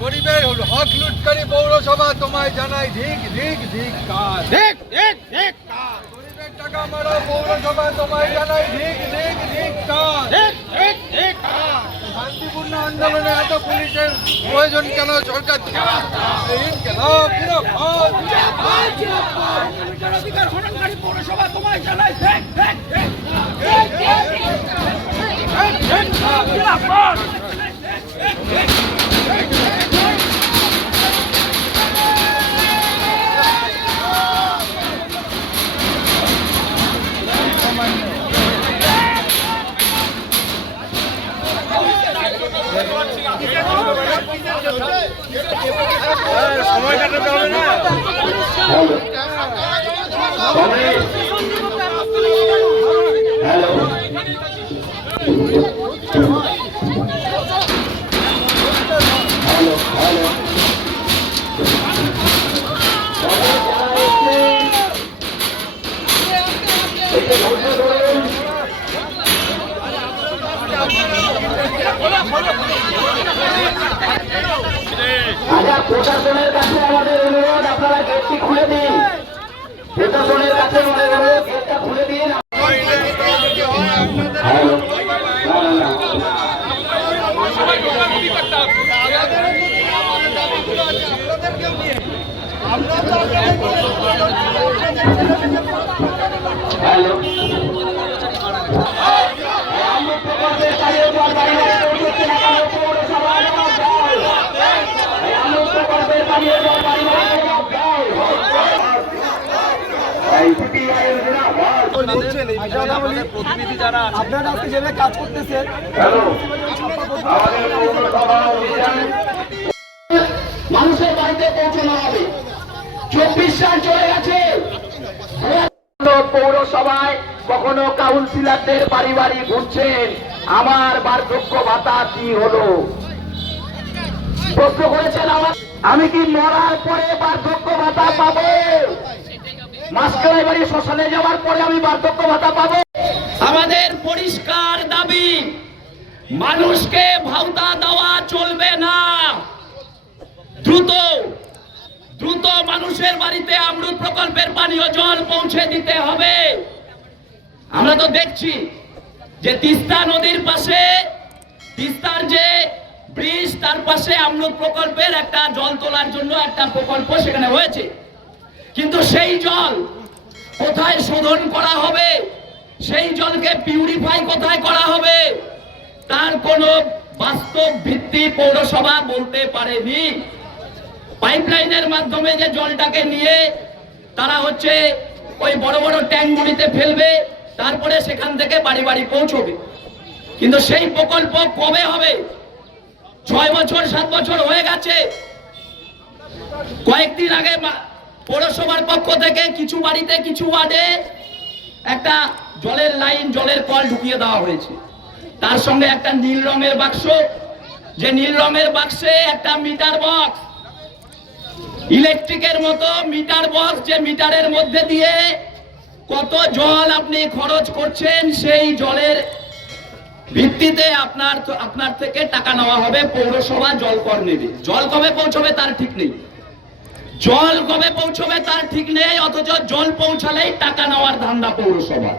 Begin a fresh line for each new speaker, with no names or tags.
গরিবের হক লুটকারী পৌরসভা তোমায় জানাই ধিক ধিক ধিক কাজ।
ঠিক ঠিক ঠিক কাজ।
গরিবের টাকা মারা পৌরসভা তোমায় জানাই ধিক ধিক ধিক কাজ।
ঠিক ঠিক ঠিক কাজ।
শান্তিপূর্ণ আন্দোলনে এত পুলিশের প্রয়োজন কেন? সরকার কেন জিন্দাবাদ, জিন্দাবাদ।
অধিকার পৌরসভা তোমায় জানাই
আচ্ছা প্রশাসনের কাছে আমাদের অনুরোধ আপনারা গেটটি খুলে দিন। প্রশাসনের কাছে আমাদের অনুরোধ গেটটা খুলে দিন। হ্যালো না, না, না। হ্যালো আমি প্রকল্পের চালিয়ে যাওয়ার বাড়ি বাড়ি পৌঁছচ্ছে না কেন পৌরসভা জবাব দাও। আমি প্রকল্পের চালিয়ে যাওয়ার বাড়ি বাড়ি জবাব দাও। এই CPI এর জিন্দাবাদ। মানুষের বাড়িতে পৌঁছানো হবে। চব্বিশ সাল চলে গেছে। পৌরসভায় কখনো কাউন্সিলরদের বাড়ি বাড়ি ঘুরছেন। আমার বার্ধক্য ভাতা কি হলো? প্রশ্ন করেছেন আমার আমি কি মরার পরে বার্ধক্য ভাতা পাবো? মাস্টারের বাড়ি শ্মশানে যাওয়ার পরে আমি বার্ধক্য ভাতা পাবো।
আমাদের পরিষ্কার দাবি, মানুষকে ভাওতা দেওয়া চলবে না। দ্রুত দ্রুত মানুষের বাড়িতে অমৃত প্রকল্পের পানীয় জল পৌঁছে দিতে হবে। আমরা তো দেখছি যে তিস্তা নদীর পাশে, তিস্তার যে ব্রিজ, তার পাশে অমৃত প্রকল্পের একটা জল তোলার জন্য একটা প্রকল্প সেখানে হয়েছে। কিন্তু সেই জল কোথায় শোধন করা হবে? সেই জলকে পিউরিফাই কোথায় করা হবে? তার কোনো বাস্তব ভিত্তি পৌরসভা বলতে পারেনি। পাইপলাইনের মাধ্যমে যে জলটাকে নিয়ে তারা হচ্ছে ওই বড় বড় ট্যাঙ্কগুলিতে ফেলবে, তারপরে সেখান থেকে বাড়ি বাড়ি পৌঁছবে। কিন্তু সেই প্রকল্প কবে হবে? ছয় বছর, সাত বছর হয়ে গেছে। কয়েকদিন আগে পৌরসভার পক্ষ থেকে কিছু বাড়িতে, কিছু ওয়ার্ডে একটা জলের লাইন, জলের কল ঢুকিয়ে দেওয়া হয়েছে। তার সঙ্গে একটা নীল রঙের বাক্স। যে নীল রঙের বাক্সে একটা মিটার বক্স। ইলেকট্রিকের মতো মিটার বক্স যে মিটারের মধ্যে দিয়ে কত জল আপনি খরচ করছেন, সেই জলের ভিত্তিতে আপনার আপনার থেকে টাকা নেওয়া হবে, পৌরসভা জল কর নেবে। জল কবে পৌঁছবে তার ঠিক নেই। জল কবে পৌঁছবে তার ঠিক নেই অথচ জল পৌঁছালেই টাকা নেওয়ার ধান্দা পৌরসভা